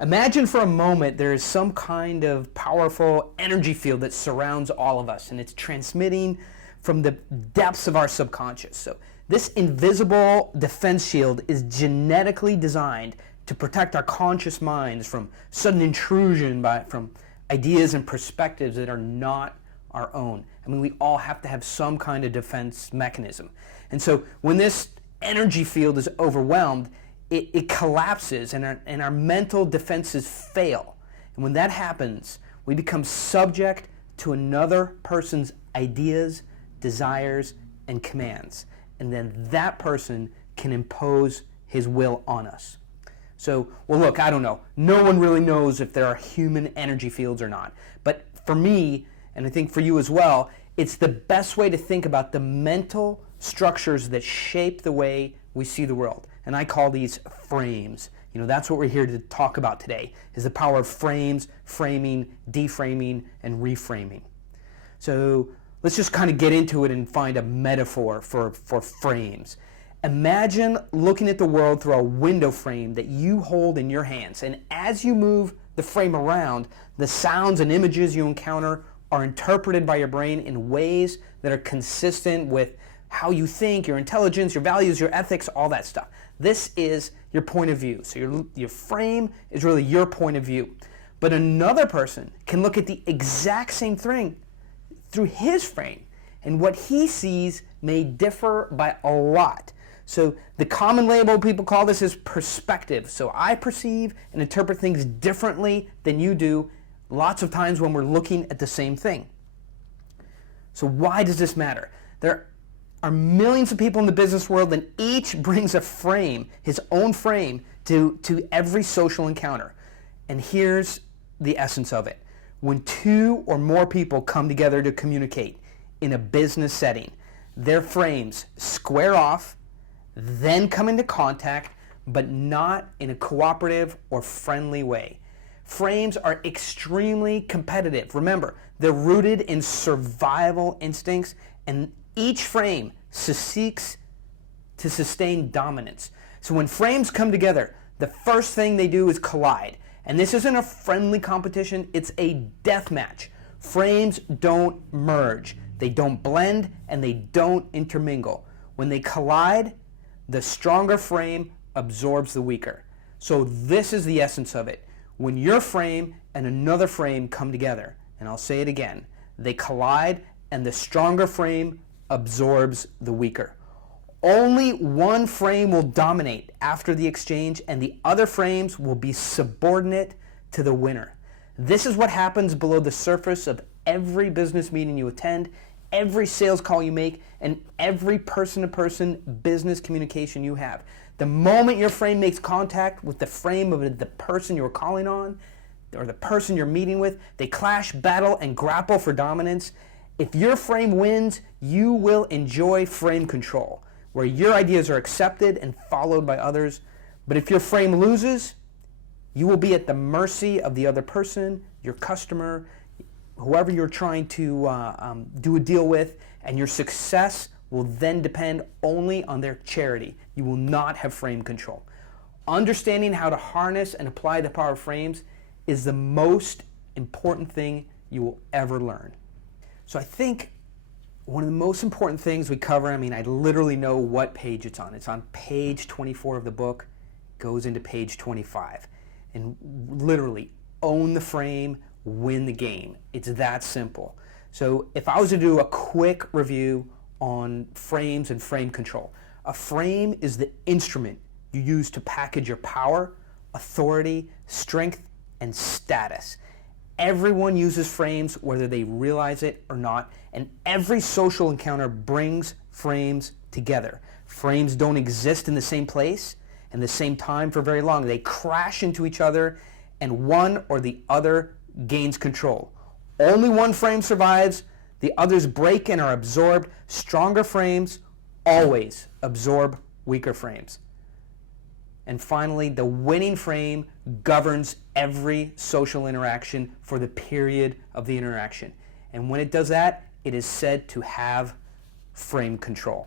Imagine for a moment there is some kind of powerful energy field that surrounds all of us, and it's transmitting from the depths of our subconscious. So this invisible defense shield is genetically designed to protect our conscious minds from sudden intrusion from ideas and perspectives that are not our own. I mean, we all have to have some kind of defense mechanism. And so when this energy field is overwhelmed, it collapses and our mental defenses fail. And when that happens, we become subject to another person's ideas, desires, and commands. And then that person can impose his will on us. So, well, look, I don't know. No one really knows if there are human energy fields or not. But for me, and I think for you as well, it's the best way to think about the mental structures that shape the way we see the world. And I call these frames. You know, that's what we're here to talk about today, is the power of frames, framing, deframing, and reframing. So let's just kind of get into it and find a metaphor for frames. Imagine looking at the world through a window frame that you hold in your hands. And as you move the frame around, the sounds and images you encounter are interpreted by your brain in ways that are consistent with how you think, your intelligence, your values, your ethics, all that stuff. This is your point of view. So your frame is really your point of view. But another person can look at the exact same thing through his frame, and what he sees may differ by a lot. So the common label people call this is perspective. So I perceive and interpret things differently than you do lots of times when we're looking at the same thing. So why does this matter? There are millions of people in the business world, and each brings a frame, his own frame, to every social encounter. And here's the essence of it. When two or more people come together to communicate in a business setting, their frames square off, then come into contact, but not in a cooperative or friendly way. Frames are extremely competitive. Remember, they're rooted in survival instincts, and each frame seeks to sustain dominance. So when frames come together, the first thing they do is collide. And this isn't a friendly competition, it's a death match. Frames don't merge, they don't blend, and they don't intermingle. When they collide, the stronger frame absorbs the weaker. So this is the essence of it. When your frame and another frame come together, and I'll say it again, they collide and the stronger frame absorbs the weaker. Only one frame will dominate after the exchange, and the other frames will be subordinate to the winner. This is what happens below the surface of every business meeting you attend, every sales call you make, and every person-to-person business communication you have. The moment your frame makes contact with the frame of the person you're calling on, or the person you're meeting with, they clash, battle, and grapple for dominance. If your frame wins, you will enjoy frame control, where your ideas are accepted and followed by others. But if your frame loses, you will be at the mercy of the other person, your customer, whoever you're trying to do a deal with, and your success will then depend only on their charity. You will not have frame control. Understanding how to harness and apply the power of frames is the most important thing you will ever learn. So I think one of the most important things we cover, I mean, I literally know what page it's on. It's on page 24 of the book, goes into page 25. And literally, own the frame, win the game. It's that simple. So if I was to do a quick review on frames and frame control, a frame is the instrument you use to package your power, authority, strength, and status. Everyone uses frames whether they realize it or not, and every social encounter brings frames together. Frames don't exist in the same place and the same time for very long. They crash into each other, and one or the other gains control. Only one frame survives, the others break and are absorbed. Stronger frames always absorb weaker frames. And finally, the winning frame governs every social interaction for the period of the interaction. And when it does that, it is said to have frame control.